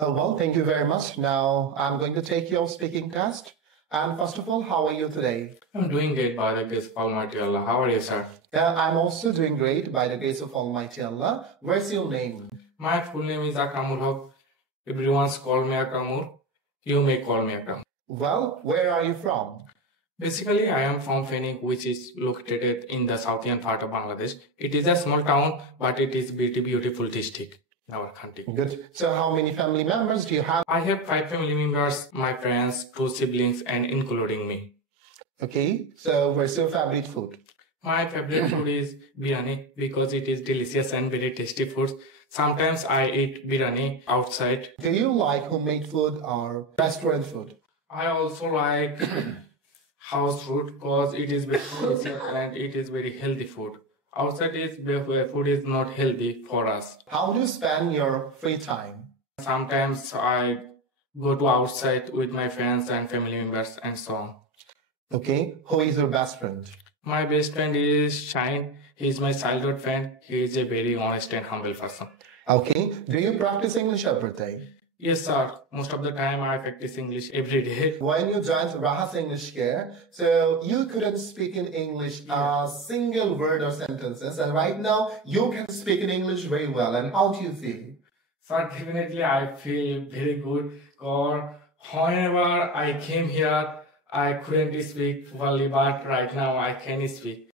Well, thank you very much. Now I'm going to take your speaking test. And first of all, how are you today? I'm doing great by the grace of Almighty Allah. How are you, sir? I'm also doing great by the grace of Almighty Allah. What's your name? My full name is Akamul Haq. Everyone's call me Akamur. You may call me Akam. Well, where are you from? Basically, I am from Feni, which is located in the southern part of Bangladesh. It is a small town, but it is very beautiful district in our country. Good. So how many family members do you have? I have 5 family members, my friends, 2 siblings, and including me. Okay, so what's your favorite food? My favorite food is biryani because it is delicious and very tasty food. Sometimes I eat biryani outside. Do you like homemade food or restaurant food? I also like house food because it is very delicious and it is very healthy food. Outside food is not healthy for us. How do you spend your free time? Sometimes I go to outside with my friends and family members and so on. Okay, who is your best friend? My best friend is Shine. He is my childhood friend. He is a very honest and humble person. Okay, do you practice English every day? Yes, sir. Most of the time I practice English every day. When you joined Rahas English Care, so you couldn't speak in English a single word or sentences, and right now you can speak in English very well. And how do you feel? Sir, definitely I feel very good. Or whenever I came here, I couldn't speak properly, but right now I can speak.